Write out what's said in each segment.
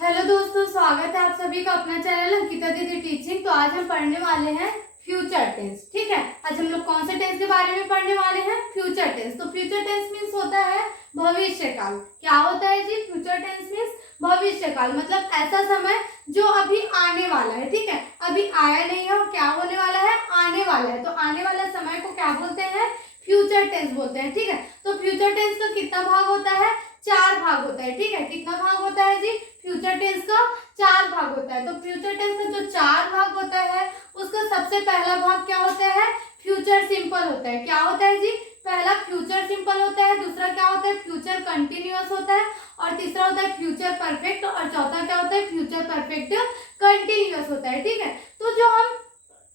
Hello दोस्तों, स्वागत है आप सभी का अपना चैनल अंकिता दीदी टीचिंग। तो आज हम पढ़ने वाले हैं फ्यूचर टेंस। ठीक है, आज हम लोग कौन से टेंस के बारे में पढ़ने वाले हैं? Future tense. तो फ्यूचर टेंस मीन्स होता है भविष्य काल। क्या होता है जी? फ्यूचर टेंस मीन्स भविष्य काल, मतलब ऐसा समय जो अभी आने वाला है। ठीक है, अभी आया नहीं है और क्या होने वाला है? आने वाला है। तो आने वाला समय को क्या बोलते हैं? फ्यूचर टेंस बोलते हैं। ठीक है, तो फ्यूचर टेंस का कितना भाग होता है? 4 भाग होता है। ठीक है, कितना भाग होता है जी? फ्यूचर टेंस का 4 भाग होता है। तो फ्यूचर टेंस का जो 4 भाग होता है उसका सबसे पहला भाग क्या होता है? फ्यूचर सिंपल होता है। क्या होता है जी? पहला फ्यूचर सिंपल होता है, दूसरा क्या होता है? फ्यूचर कंटिन्यूअस होता है, और तीसरा होता है फ्यूचर परफेक्ट, और चौथा क्या होता है? फ्यूचर परफेक्ट कंटिन्यूअस होता है। ठीक है, तो जो हम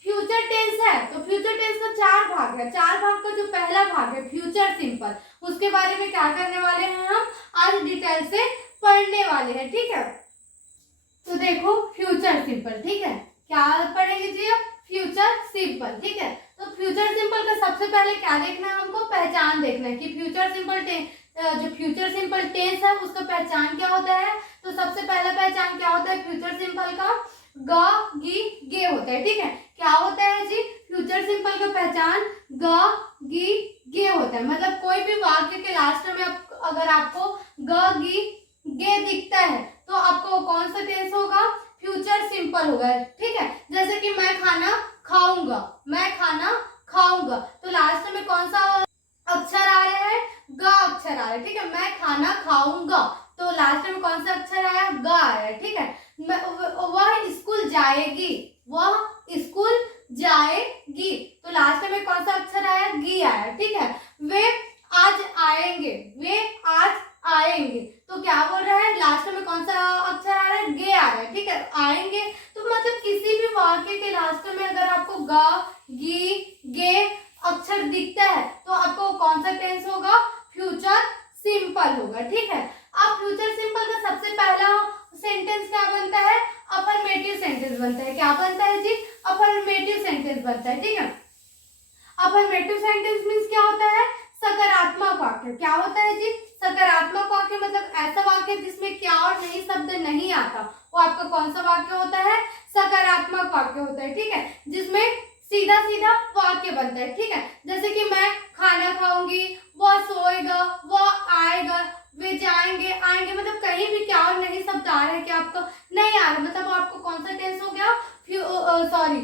फ्यूचर टेंस है, तो फ्यूचर टेंस का 4 भाग है। 4 भाग का जो पहला भाग है फ्यूचर सिंपल, उसके बारे में क्या करने वाले हैं हम आज डिटेल से पढ़ने वाले हैं। ठीक है, तो देखो फ्यूचर सिंपल। ठीक है, क्या पढ़ेंगे जी अब? Future simple. ठीक है, तो फ्यूचर सिंपल का सबसे पहले क्या देखना है हमको? पहचान देखना है कि फ्यूचर सिंपल टेंस, जो फ्यूचर सिंपल टेंस है उसका पहचान क्या होता है। तो सबसे पहला पहचान क्या होता है फ्यूचर सिंपल का? ग गी गे होता है। ठीक है, क्या होता है जी? फ्यूचर सिंपल का पहचान ग गी गे होता है। मतलब कोई भी वाक्य के लास्ट में अगर आपको ग गी गे दिखता है तो आपको कौन सा टेंस होगा? फ्यूचर सिंपल होगा। ठीक है, जैसे कि मैं खाना खाऊंगा, मैं खाना खाऊंगा, तो लास्ट में कौन सा अक्षर आ रहा है? ग अक्षर आ रहा है। ठीक है, मैं खाना खाऊंगा, तो लास्ट में कौन सा अक्षर आया? ग आया। ठीक है, वह स्कूल जाएगी, वह स्कूल जाएगी, तो लास्ट में कौन सा अक्षर आया? गी आया। ठीक है, वे आज आएंगे, वे आज आएंगे, तो क्या बोल रहा है? लास्ट में कौन सा अक्षर आ रहा है? गे आ रहा है। ठीक है, आएंगे, तो मतलब किसी भी वाक्य के लास्ट में अगर आपको ग गी गे अक्षर दिखता है तो आपको कौन सा टेंस होगा? फ्यूचर सिंपल होगा। ठीक है, अब फ्यूचर सिंपल का सबसे पहला सेंटेंस क्या बनता है? अफर्मेटिव सेंटेंस बनता है। क्या बनता है जी? अफर्मेटिव सेंटेंस बनता है। ठीक है, अफर्मेटिव सेंटेंस मीन्स क्या होता है? सकारात्मक वाक्य। क्या होता है जी? सकारात्मक वाक्य मतलब ऐसा वाक्य जिसमें क्या और नहीं शब्द नहीं आता, वो आपका कौन सा वाक्य होता है? सकारात्मक वाक्य होता है। ठीक है, जिसमें सीधा सीधा वाक्य बनता है। ठीक है, जैसे कि मैं खाना खाऊंगी, वह सोएगा, वह आएगा, वे जाएंगे आएंगे, मतलब कहीं भी क्या और नहीं शब्द आ रहे हैं क्या आपको? नहीं आ रहा, मतलब आपको कौन सा टेंस हो गया? सॉरी,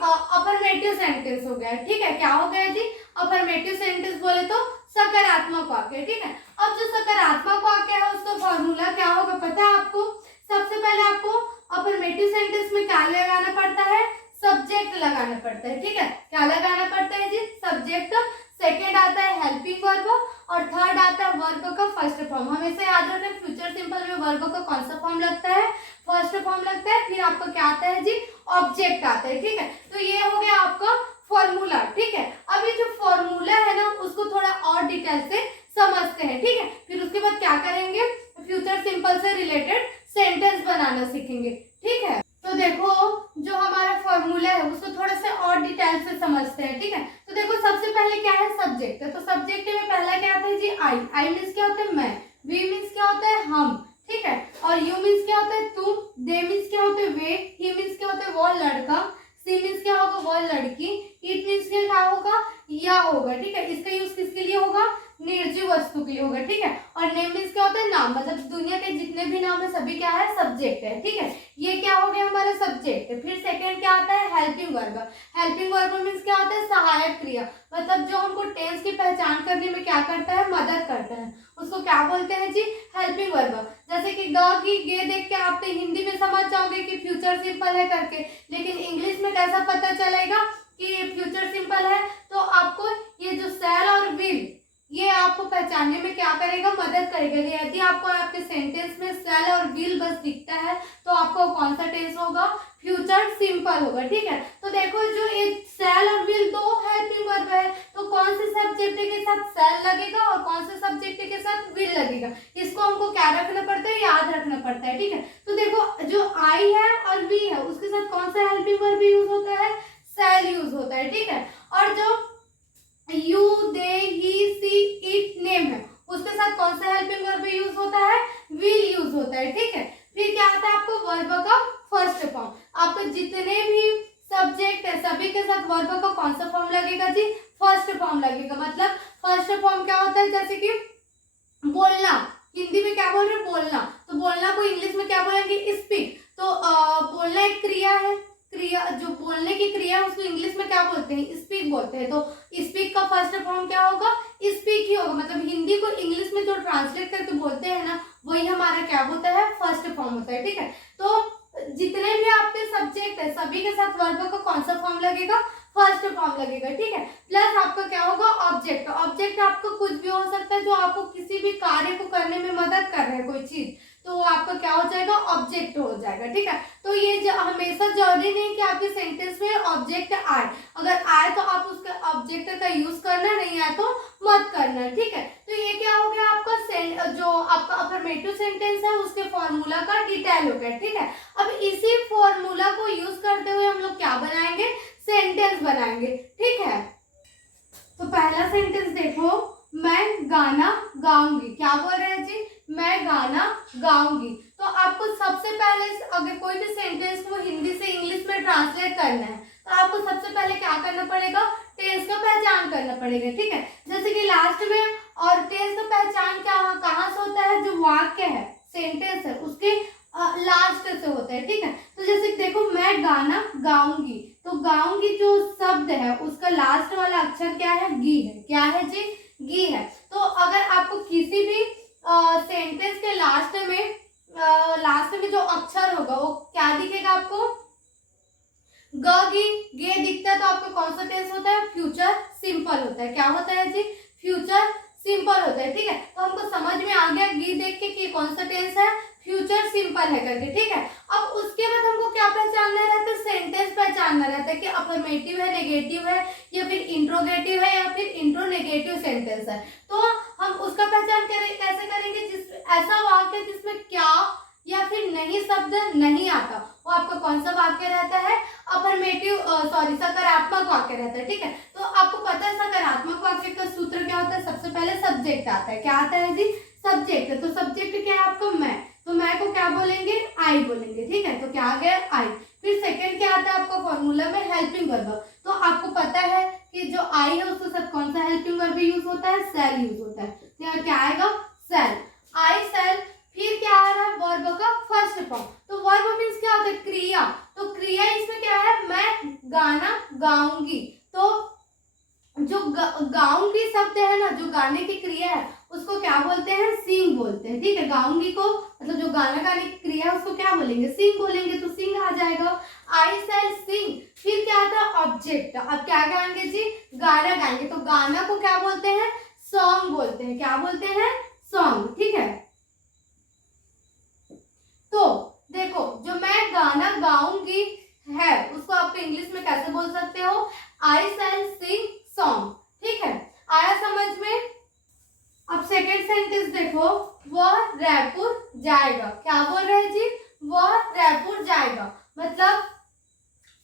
अफर्मेटिव सेंटेंस हो गया। ठीक है, क्या हो गया जी? अफर्मेटिव सेंटेंस बोले तो सकारात्मक वाक्य। ठीक है, अब जो सकारात्मक वाक्य है उसका फॉर्मूला क्या होगा पता है आपको? सबसे पहले आपको अफर्मेटिव सेंटेंस में क्या लगाना पड़ता है? सब्जेक्ट लगाना पड़ता है। ठीक है, क्या लगाना पड़ता है जी? सब्जेक्ट। सेकेंड आता है हेल्पिंग वर्ब, और थर्ड आता है वर्ब का फर्स्ट फॉर्म। हमेशा याद रखना फ्यूचर सिंपल में वर्ब का कौन सा फॉर्म लगता है? फर्स्ट फॉर्म लगता है। फिर आपका क्या आता है जी? ऑब्जेक्ट आता है। ठीक है, तो ये हो गया आपका फॉर्मूला। ठीक है, अब ये जो फॉर्मूला है ना उसको थोड़ा और डिटेल से समझते हैं। ठीक है, फिर उसके बाद क्या करेंगे? फ्यूचर सिंपल से रिलेटेड सेंटेंस बनाना सीखेंगे। ठीक है, तो देखो जो हमारा फॉर्मूला है उसको थोड़ा सा और डिटेल से समझते हैं। ठीक है, तो देखो सबसे पहले क्या है? सब्जेक्ट है, तो सब्जेक्ट में पहला क्या आता है जी? आई। आई मीन्स क्या होता है? मैं। वी मीन्स क्या होता है? हम। ठीक है, और यू मीन्स क्या होता है? तुम। दे मीन्स क्या होता है? वे। ही मीन्स क्या होता है? वो लड़का। सी मीन्स क्या होगा? वो लड़की। इट मीन्स क्या होगा? या होगा। ठीक है, इसका यूज किसके लिए होगा? निर्जीव वस्तु के लिए होगा। ठीक है, और नेम मीन्स क्या होता है? नाम, मतलब दुनिया के जितने भी नाम है सभी क्या है? सब्जेक्ट है। ठीक है, ये क्या हो गया हमारा? सब्जेक्ट। फिर सेकंड क्या आता है? Helping verb. Helping verb means क्या होता है? सहायक क्रिया, मतलब जो हमको टेंस की पहचान करने में क्या करता है? मदद करता है, उसको क्या बोलते हैं जी? Helping verb. जैसे कि ग की गे देख के आप तो हिंदी में समझ जाओगे कि फ्यूचर सिंपल है करके, लेकिन इंग्लिश में कैसा पता चलेगा कि फ्यूचर सिंपल है? तो आपको ये जो शैल और विल, ये आपको पहचानने में क्या करेगा? मदद करेगा। यदि आपको आपके सेंटेंस में शैल और विल बस दिखता है तो आपको कौन सा टेंस होगा? फ्यूचर सिंपल होगा। ठीक है, तो देखो जो ये शैल और विल दो हेल्पिंग वर्ब है, तो कौन से सब्जेक्ट के साथ शैल लगेगा और कौन से सब्जेक्ट के साथ विल लगेगा, इसको हमको क्या रखना पड़ता है? याद रखना पड़ता है। ठीक है, तो देखो जो आई है और वी है उसके साथ कौन सा हेल्पिंग वर्ब यूज होता है? शैल यूज होता है। ठीक है, और जो you they he she it name है उसके साथ कौन सा हेल्पिंग वर्ब यूज होता है? विल यूज होता है। ठीक है, फिर क्या आता है वर्ब का फर्स्ट फॉर्म। आपके जितने भी सब्जेक्ट है सभी के साथ वर्ब का कौन सा फॉर्म लगेगा जी? फर्स्ट फॉर्म लगेगा। मतलब फर्स्ट फॉर्म क्या होता है? जैसे कि बोलना, हिंदी में क्या बोल रहे हैं? बोलना। तो बोलना को इंग्लिश में क्या बोलेंगे? स्पीक। तो बोलना एक क्रिया है, क्रिया जो बोलने की क्रिया है उसको इंग्लिश में क्या बोलते हैं? स्पीक बोलते हैं। तो स्पीक का फर्स्ट फॉर्म क्या होगा? स्पीक ही होगा। मतलब हिंदी को इंग्लिश में जो ट्रांसलेट करके बोलते हैं ना, वही हमारा क्या होता है? फर्स्ट फॉर्म होता है। ठीक है, तो जितने भी आपके सब्जेक्ट है सभी के साथ वर्ब का कौन सा फॉर्म लगेगा? फर्स्ट फॉर्म लगेगा। ठीक है, प्लस आपका क्या होगा? ऑब्जेक्ट। ऑब्जेक्ट आपका कुछ भी हो सकता है जो आपको किसी भी कार्य को करने में मदद कर रहा है कोई चीज, तो वो आपका क्या हो जाएगा? ऑब्जेक्ट हो जाएगा। ठीक है, तो ये हमेशा जरूरी नहीं कि आपके सेंटेंस में ऑब्जेक्ट आए। अगर आए तो आप उसका ऑब्जेक्ट का यूज करना, नहीं आए तो मत करना। ठीक है, तो ये क्या हो गया आपका जो आपका अफर्मेटिव सेंटेंस है उसके फॉर्मूला का डिटेल हो गया। ठीक है, अब इसी फॉर्मूला को यूज करते हुए हम लोग क्या बनाएंगे? सेंटेंस बनाएंगे। ठीक है, तो पहला सेंटेंस देखो, मैं गाना गाऊंगी। क्या बोल रहे हैं जी? मैं गाना गाऊंगी। तो आपको सबसे पहले अगर कोई भी सेंटेंस को हिंदी से इंग्लिश में ट्रांसलेट करना है तो आपको सबसे पहले क्या करना पड़ेगा? टेंस का पहचान करना पड़ेगा। ठीक है, जैसे कि लास्ट में, और टेंस का पहचान क्या कहाँ से होता है? जो वाक्य है, सेंटेंस है, उसके लास्ट से होता है। ठीक है, तो जैसे देखो, मैं गाना गाऊंगी, तो गाऊंगी जो शब्द है उसका लास्ट वाला अक्षर क्या है? गी है। क्या है जी? गी है। तो अगर आपको किसी भी सेंटेंस के लास्ट में जो अक्षर होगा वो क्या दिखेगा आपको? ग गी गे दिखता है, तो आपका कौन सा टेंस होता है? फ्यूचर सिंपल होता है। क्या होता है जी? फ्यूचर सिंपल होता है। ठीक है, तो हमको समझ में आ गया गी देख के कि कौन सा टेंस है? फ्यूचर सिंपल है करके। ठीक है, अब उसके बाद हमको क्या पहचानना रहता है? सेंटेंस पहचानना रहता है कि अफर्मेटिव है, नेगेटिव है, या फिर इंट्रोगेटिव है, या फिर इंट्रोनेगेटिव सेंटेंस है। तो हम उसका पहचान कैसे करेंगे? ऐसा वाक्य जिसमें क्या या फिर नहीं शब्द नहीं आता, वो आपका कौन सा वाक्य रहता है? अफर्मेटिव सकारात्मक वाक्य रहता है। ठीक है, तो आपको पता है सकारात्मक वाक्य का सूत्र क्या होता है? सबसे पहले सब्जेक्ट आता है। क्या आता है जी? सब्जेक्ट। तो सब्जेक्ट क्या है आपका? मैं। तो मैं को क्या बोलेंगे? आई बोलेंगे। ठीक है, तो क्या आ गया? आई। फिर सेकंड क्या आता है आपका फॉर्मूला में? Helping verb. तो आपको पता है कि जो आई है उसके साथ कौन सा हेल्पिंग वर्ब यूज होता है? सेल यूज होता है। तो यहाँ क्या आएगा? सेल। आई सेल। फिर क्या आ रहा है? वर्ब का फर्स्ट फॉर्म। तो वर्ब मीन्स क्या होता है? क्रिया। तो क्रिया इसमें क्या है? मैं गाना गाऊंगी। तो जो गाऊंगी शब्द है ना, जो गाने की क्रिया है उसको क्या बोलते हैं? सिंग बोलते हैं। ठीक है, गाऊंगी को मतलब जो गाना गाने की क्रिया है उसको क्या बोलेंगे? सिंग बोलेंगे। तो सिंग आ जाएगा। आई शैल सिंग। फिर क्या आता है? ऑब्जेक्ट। अब क्या गाएंगे जी? गाना गाएंगे। तो गाना को क्या बोलते हैं? सॉन्ग बोलते हैं। क्या बोलते हैं? सॉन्ग। ठीक है, तो देखो, जो मैं गाना गाऊंगी है उसको आप इंग्लिश में कैसे बोल सकते हो? आई शैल सिंग सॉन्ग। ठीक है, आया समझ में? अब सेकेंड सेंटेंस देखो, वह रायपुर जाएगा। क्या बोल रहे हैं जी? वह रायपुर जाएगा। मतलब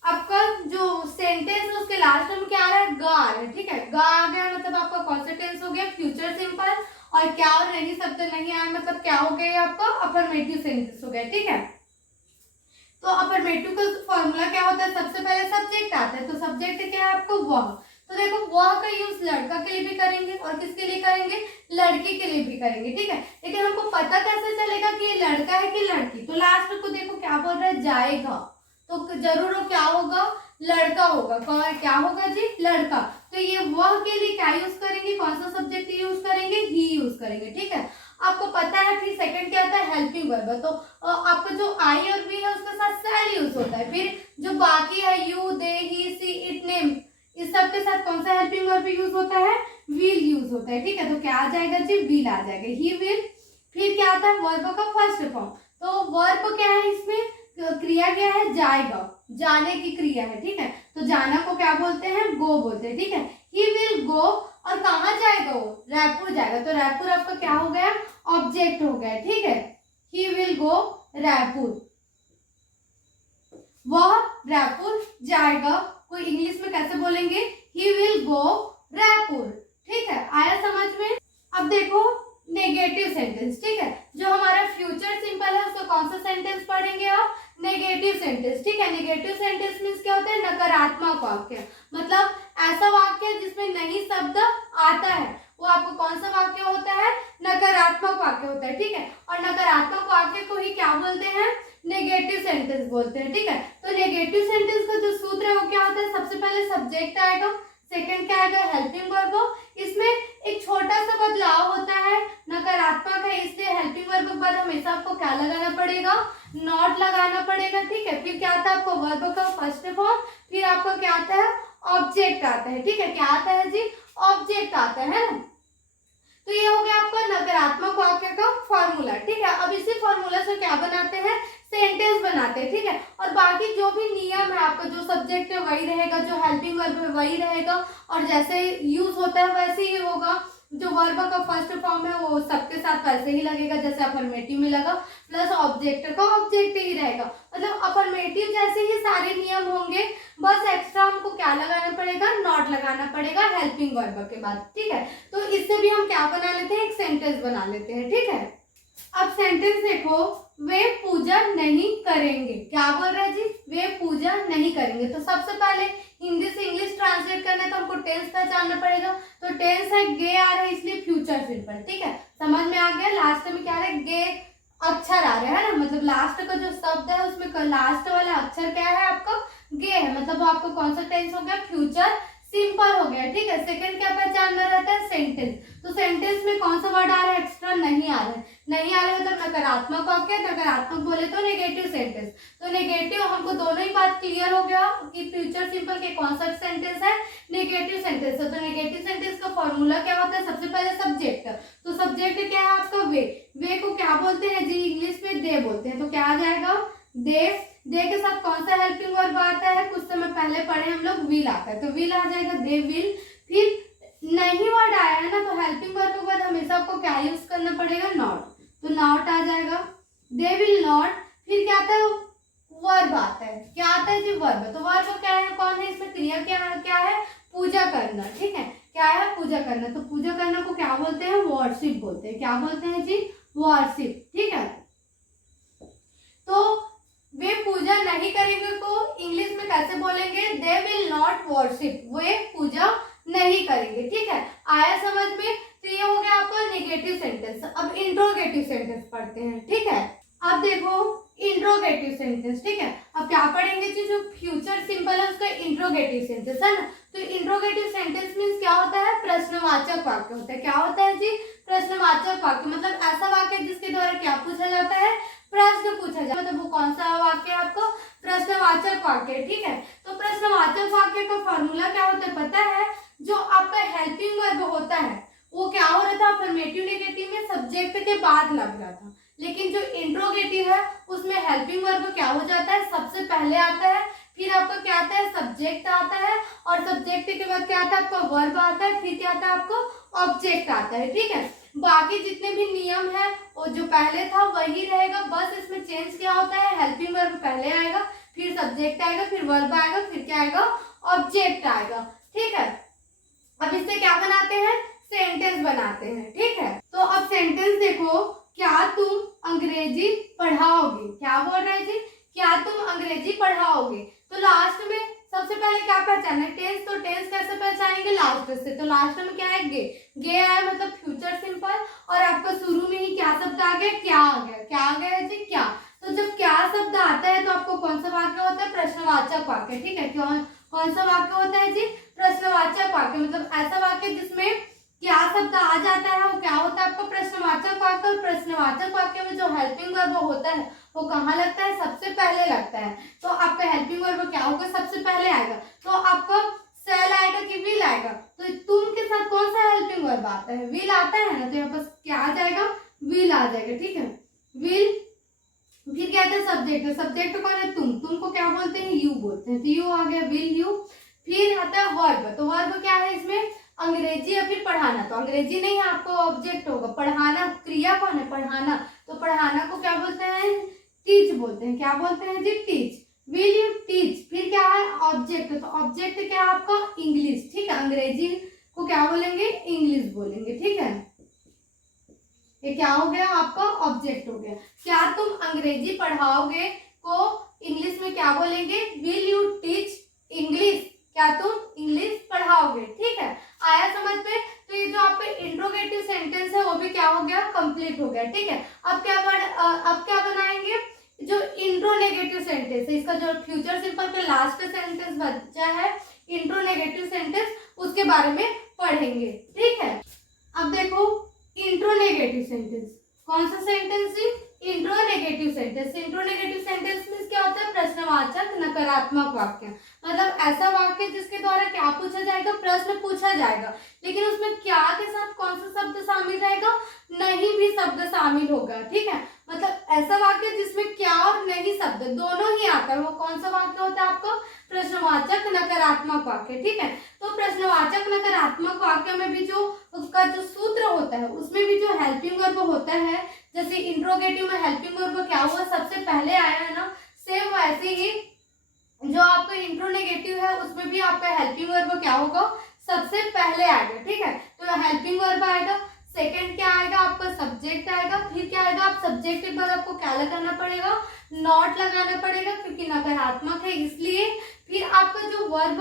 आपका जो सेंटेंस है उसके लास्ट में क्या आ रहा है? ग आ रहा है। ठीक है, ग आ गया मतलब आपका कौन सा टेंस हो गया? Future simple. और क्या और नहीं शब्द नहीं आया मतलब क्या हो गया? आपका अफर्मेटिव सेंटेंस हो गया। ठीक है, तो अफर्मेटिव का फॉर्मूला क्या होता है? सबसे पहले सब्जेक्ट आता है। तो सब्जेक्ट क्या है आपको? वह। तो देखो, वह का यूज लड़का के लिए भी करेंगे और किसके लिए करेंगे? लड़की के लिए भी करेंगे। ठीक है, लेकिन हमको पता कैसे चलेगा कि ये लड़का है कि लड़की? तो लास्ट को देखो क्या बोल रहा है? जाएगा। तो जरूर वो क्या होगा? लड़का होगा। कौन क्या होगा जी? लड़का। तो ये वह के लिए क्या यूज करेंगे? कौन सा सब्जेक्ट यूज करेंगे? ही यूज करेंगे। ठीक है, आपको पता है। फिर सेकंड क्या आता है? Helping verb. तो आपका जो आई और वी है उसके साथ सेल यूज होता है। फिर जो बाकी है you, they, he, she, it, name, इस सब के साथ कौन सा हेल्पिंग वर्ब यूज होता है? विल यूज होता है। ठीक है, तो क्या आ जाएगा जी? विल आ जाएगा। He will. फिर क्या आता है? वर्ब का फर्स्ट फॉर्म। तो वर्ब क्या है? इसमें क्रिया क्या है? जाएगा, जाने की क्रिया है। ठीक है, तो जाना को क्या बोलते हैं? गो बोलते हैं। ठीक है, ही विल गो। और कहाँ जाएगा वो? रायपुर जाएगा। तो रायपुर आपका क्या हो गया? ऑब्जेक्ट हो गया। ठीक है, ही विल गो रायपुर। वह रायपुर जाएगा। कोई इंग्लिश में कैसे बोलेंगे? He will go Raipur. ठीक है, आया समझ में? अब देखो, नेगेटिव सेंटेंस, ठीक है। जो हमारा फ्यूचर सिंपल है उसका कौन सा सेंटेंस पढ़ेंगे आप, नेगेटिव सेंटेंस, ठीक है। नेगेटिव सेंटेंस मीन्स क्या होता है, नकारात्मक वाक्य, मतलब ऐसा वाक्य जिसमें नहीं शब्द आता है, वो आपको कौन सा वाक्य होता है, नकारात्मक वाक्य होता है, ठीक है। और नकारात्मक वाक्य को ही क्या बोलते हैं, नेगेटिव सेंटेंस बोलते हैं, ठीक है। तो नेगेटिव सेंटेंस का जो सूत्र है वो क्या होता है, सबसे पहले सब्जेक्ट आएगा, सेकंड क्या आएगा, हेल्पिंग वर्ब। इसमें एक छोटा सा बदलाव होता है, नकारात्मक है इसलिए हेल्पिंग वर्ब के बाद हमेशा आपको क्या लगाना पड़ेगा, नॉट लगाना पड़ेगा, ठीक है। फिर क्या आता है आपको, वर्ब का फर्स्ट फॉर्म, फिर आपको क्या आता है, ऑब्जेक्ट आता है, ठीक है। क्या आता है जी, ऑब्जेक्ट आता है ना। तो ये हो गया आपका नकारात्मक वाक्य का फॉर्मूला, ठीक है। अब इसी फॉर्मूला से क्या बनाते हैं, सेंटेंस बनाते हैं, ठीक है। और बाकी जो भी नियम है आपका, जो सब्जेक्ट है वही रहेगा, जो हेल्पिंग वर्ब है वही रहेगा, और जैसे यूज होता है वैसे ही होगा। जो वर्ब का फर्स्ट फॉर्म है वो सबके साथ वैसे ही लगेगा जैसे अफर्मेटिव में लगा, प्लस ऑब्जेक्ट का ऑब्जेक्ट ही रहेगा, मतलब अफर्मेटिव जैसे ही सारे नियम होंगे, बस एक्स्ट्रा हमको क्या लगाना पड़ेगा, नॉट लगाना पड़ेगा हेल्पिंग वर्ब के बाद, ठीक है। तो इससे भी हम क्या बना लेते हैं, एक सेंटेंस बना लेते हैं, ठीक है। अब सेंटेंस देखो, वे पूजा नहीं करेंगे, क्या बोल रहे हैं जी, वे पूजा नहीं करेंगे। तो सबसे पहले हिंदी से इंग्लिश ट्रांसलेट करना है तो हमको टेंस पहचानना पड़ेगा। तो टेंस है गे आ रहा है इसलिए फ्यूचर सिंपल, ठीक है, समझ में आ गया। लास्ट में क्या है, गे अक्षर आ रहा है ना, मतलब लास्ट का जो शब्द है उसमें लास्ट वाला अक्षर क्या है आपका, गे है, मतलब वो आपको कौन सा टेंस हो गया, फ्यूचर सिंपल हो गया, ठीक है। सेकंड क्या पहचानना रहता है, सेंटेंस। तो सेंटेंस में कौन सा वर्ड आ रहा है, एक्स्ट्रा नहीं आ रहा है, नहीं आ रहा है मतलब नकारात्मक वाक्य, नकारात्मक बोले तो नेगेटिव सेंटेंस। तो नेगेटिव हमको दोनों ही बात क्लियर हो गया कि फ्यूचर सिंपल के कौन सा सेंटेंस है, नेगेटिव सेंटेंस है। तो नेगेटिव सेंटेंस का फॉर्मूला क्या होता है, सबसे पहले सब्जेक्ट। तो सब्जेक्ट क्या है आपका, वे को क्या बोलते हैं जी, इंग्लिश में दे बोलते हैं। तो क्या आ जाएगा, दे के साथ कौन सा हेल्पिंग वर्ब आता है, कुछ समय पहले पढ़े हम लोग, विल आता है, तो विल आ जाएगा, दे विल। फिर नहीं वर्ड आया है ना, तो हेल्पिंग वर्ब के बाद हमेशा आपको क्या यूज करना पड़ेगा, नॉट, तो नॉट आ जाएगा, दे विल नॉट। फिर क्या आता है, वर्ब आता है, क्या आता है जी, वर्ब। तो वर्ब क्या है, कौन है इसमें, क्रिया क्या है, पूजा करना, ठीक है, क्या है, पूजा करना। तो पूजा करना को क्या बोलते हैं, वर्शिप बोलते हैं, क्या बोलते हैं जी, वर्शिप, ठीक है। तो वे पूजा नहीं करेंगे को इंग्लिश में कैसे बोलेंगे, दे विल नॉट वर्शिप, वे पूजा नहीं करेंगे, ठीक है। आया समझ में। तो ये हो गया आपका नेगेटिव सेंटेंस। अब इंट्रोगेटिव सेंटेंस पढ़ते हैं, ठीक है। अब देखो इंट्रोगेटिव सेंटेंस, ठीक है। अब क्या पढ़ेंगे जी, जो फ्यूचर सिंपल है उसका इंट्रोगेटिव सेंटेंस है ना। तो इंट्रोगेटिव सेंटेंस मीन्स क्या होता है, प्रश्नवाचक वाक्य होता है। क्या होता है जी, प्रश्नवाचक वाक्य, मतलब ऐसा वाक्य जिसके द्वारा क्या पूछा जाता है, प्रश्न पूछा जाता है। मतलब वो कौन सा वाक्य है आपको, प्रश्नवाचक वाक्य, ठीक है। तो प्रश्नवाचक वाक्य का फॉर्मूला क्या होता है पता है, जो आपका हेल्पिंग वर्ब होता है वो क्या हो रहा था, अफर्मेटिव नेगेटिव में सब्जेक्ट के बाद लग रहा था, लेकिन जो इंट्रोगेटिव है उसमें हेल्पिंग वर्ब क्या हो जाता है, सबसे पहले आता है, फिर आपका क्या आता है, सब्जेक्ट आता है, और सब्जेक्ट के बाद क्या आता है आपका वर्ब आता है, फिर क्या आता है आपको ऑब्जेक्ट आता है, ठीक है। बाकी जितने भी नियम है वो जो पहले था वही रहेगा, बस इसमें चेंज क्या होता है, हेल्पिंग वर्ब पहले आएगा, फिर सब्जेक्ट आएगा, फिर वर्ब आएगा, फिर क्या आएगा, ऑब्जेक्ट आएगा, ठीक है। अब इससे क्या बनाते हैं, सेंटेंस बनाते हैं, ठीक है। तो अब सेंटेंस देखो, क्या तुम अंग्रेजी पढ़ाओगे, क्या बोल रहे हैं जी, क्या तुम अंग्रेजी पढ़ाओगे। तो लास्ट में सबसे पहले क्या पहचानना है, टेंस। तो टेंस कैसे पहचानेंगे, लास्ट से। तो लास्ट में क्या है, गे आया, मतलब फ्यूचर सिंपल, और आपका शुरू में ही क्या शब्द आ गया, क्या आ गया, क्या आ गया जी, क्या। तो जब क्या शब्द आता है तो आपको कौन सा वाक्य होता है, प्रश्नवाचक वाक्य, ठीक है। कौन सा वाक्य होता है जी, प्रश्नवाचक वाक्य, मतलब ऐसा वाक्य जिसमें क्या शब्द आ जाता है वो क्या होता है आपका, प्रश्नवाचक वाक्य। और प्रश्नवाचक वाक्य में जो हेल्पिंग वर्ब होता है वो कहाँ लगता है, सबसे पहले लगता है। तो आपका हेल्पिंग वर्ब क्या होगा, सबसे पहले आएगा। तो आपका सेल आएगा कि विल आएगा, तो तुम के साथ कौन सा हेल्पिंग वर्ब आता है, विल आता है ना, तो यहाँ पर क्या आ जाएगा, विल आ जाएगा, ठीक है, विल। फिर क्या आता है, सब्जेक्ट। सब्जेक्ट कौन है, तुमको क्या बोलते हैं, यू बोलते हैं, तो यू आ गया, विल यू। फिर आता है वर्ब। तो वर्ब क्या है इसमें, अंग्रेजी या फिर पढ़ाना। तो अंग्रेजी नहीं है, आपको ऑब्जेक्ट होगा, पढ़ाना, क्रिया कौन है, पढ़ाना। तो पढ़ाना को क्या बोलते हैं, टीच बोलते हैं, क्या बोलते हैं जी, टीच, विल यू टीच। फिर क्या है, ऑब्जेक्ट। तो ऑब्जेक्ट क्या है आपका, इंग्लिश, ठीक है। अंग्रेजी को क्या बोलेंगे, इंग्लिश बोलेंगे, ठीक है। ये क्या हो गया आपका ऑब्जेक्ट हो गया। क्या तुम अंग्रेजी पढ़ाओगे को इंग्लिश में क्या बोलेंगे, विल यू टीच इंग्लिश, क्या तुम इंग्लिश पढ़ाओगे। ठीक है, आया समझ में। तो ये जो आपका इंट्रोगेटिव सेंटेंस है वो भी क्या हो गया, कंप्लीट हो गया। ठीक है, अब क्या बनाएंगे, जो इंट्रोनेगेटिव सेंटेंस है, इसका जो फ्यूचर सिंपल का लास्ट सेंटेंस बचा है इंट्रोनेगेटिव सेंटेंस, उसके बारे में पढ़ेंगे। ठीक है, अब देखो इंट्रोनेगेटिव सेंटेंस, कौन सा सेंटेंस है, इंट्रोनेगेटिव सेंटेंस। इंट्रोनेगेटिव सेंटेंस में क्या होता है, प्रश्नवाचक नकारात्मक वाक्य, मतलब ऐसा वाक्य जिसके द्वारा क्या पूछा जाएगा, प्रश्न पूछा जाएगा, लेकिन उसमें क्या के साथ कौन सा शब्द शामिल रहेगा, नहीं भी शब्द शामिल होगा। ठीक है, मतलब ऐसा वाक्य जिसमें क्या और नहीं शब्द दोनों ही आता है, वो कौन सा वाक्य होता है आपका, प्रश्नवाचक नकारात्मक वाक्य। ठीक है, तो प्रश्नवाचक नकारात्मक वाक्य में भी जो उसका जो सूत्र होता है उसमें भी जो हेल्पिंग वर्ब होता है, जैसे इंट्रोगेटिव में हेल्पिंग वर्ब क्या हुआ, सबसे पहले आया है ना, सेम वैसे ही जो आपका इंट्रोनेगेटिव है उसमें भी आपका हेल्पिंग वर्ब क्या होगा, सबसे पहले आएगा। ठीक है, तो हेल्पिंग वर्ब आएगा, सेकंड क्या आएगा आपका, सब्जेक्ट आएगा, फिर क्या आएगा, आप सब्जेक्ट के बाद आपको क्या लगाना पड़ेगा, नॉट लगाना पड़ेगा, क्योंकि नकारात्मक है इसलिए। फिर आपका जो वर्ब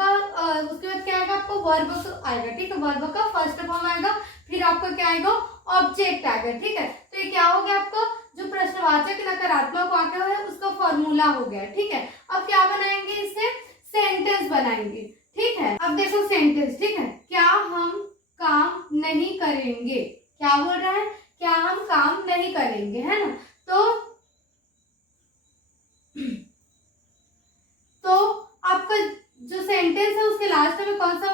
उसके बाद क्या आएगा, आपको वर्ब आएगा। ठीक है, वर्ब का फर्स्ट फॉर्म आएगा, फिर आपका क्या आएगा, ऑब्जेक्ट आएगा। ठीक है, तो ये क्या हो गया आपका जो प्रश्नवाचक नकारात्मक वाक्य है उसका फॉर्मूला हो गया। ठीक है, अब क्या बनाएंगे, इससे सेंटेंस बनाएंगे। ठीक है, अब देखो सेंटेंस। ठीक है, क्या हम काम नहीं करेंगे, क्या बोल रहा है, क्या हम काम नहीं करेंगे, है ना। तो आपका जो सेंटेंस है उसके लास्ट में कौन सा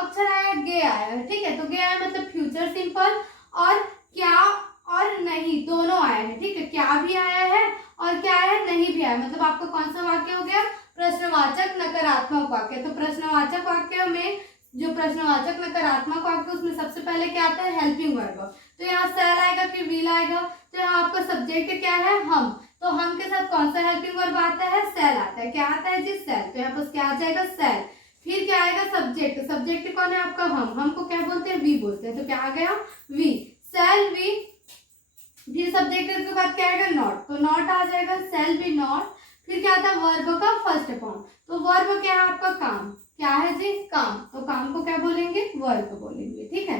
अक्षर आया, गे आया है। ठीक है, तो गे आया मतलब फ्यूचर सिंपल, और क्या और नहीं दोनों आए हैं। ठीक है, क्या भी आया है और क्या है, नहीं भी आया, मतलब आपका कौन सा वाक्य हो गया, प्रश्नवाचक नकारात्मक वाक्य। तो प्रश्नवाचक वाक्य में जो प्रश्नवाचक नकारात्मक वाक्य उसमें सबसे पहले क्या आता है, हेल्पिंग वर्ब। तो यहाँ सेल आएगा कि विल आएगा, तो यहाँ आपका सब्जेक्ट क्या है, हम, तो हम के साथ कौन सा हेल्पिंग वर्ब आता है, सेल आता है। क्या आता है जी, सेल, तो यहाँ पर क्या आ जाएगा, सेल। फिर क्या आएगा, सब्जेक्ट, सब्जेक्ट कौन है आपका, हमको क्या बोलते हैं, वी बोलते हैं, तो क्या आ गया, वी, सेल वी। फिर सब्जेक्ट के बाद क्या आएगा, नॉट, तो नॉट आ जाएगा, सेल बी नॉट। फिर क्या आता है, वर्ब का फर्स्ट फॉर्म, तो वर्ब क्या है आपका, काम, क्या है जी, काम, तो काम को क्या बोलेंगे, वर्ब बोलेंगे। ठीक है,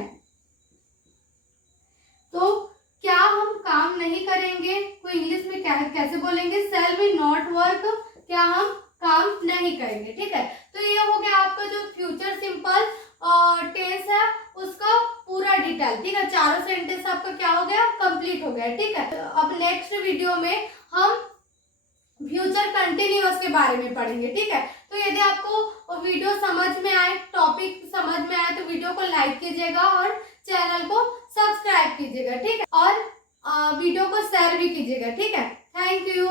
तो क्या हम काम नहीं करेंगे को इंग्लिश में क्या कैसे बोलेंगे, सेल वी नॉट वर्क, क्या हम काम नहीं करेंगे। ठीक है, तो ये हो गया आपका जो फ्यूचर सिंपल टेंस है उसका पूरा डिटेल। ठीक है, चारों सेंटेंस आपका क्या हो गया, कंप्लीट हो गया। ठीक है, अब नेक्स्ट वीडियो में हम फ्यूचर कंटिन्यूअस के बारे में पढ़ेंगे। ठीक है, तो यदि आपको वीडियो समझ में आए, टॉपिक समझ में आए, तो वीडियो को लाइक कीजिएगा और चैनल को सब्सक्राइब कीजिएगा। ठीक है, और वीडियो को शेयर भी कीजिएगा। ठीक है, थैंक यू।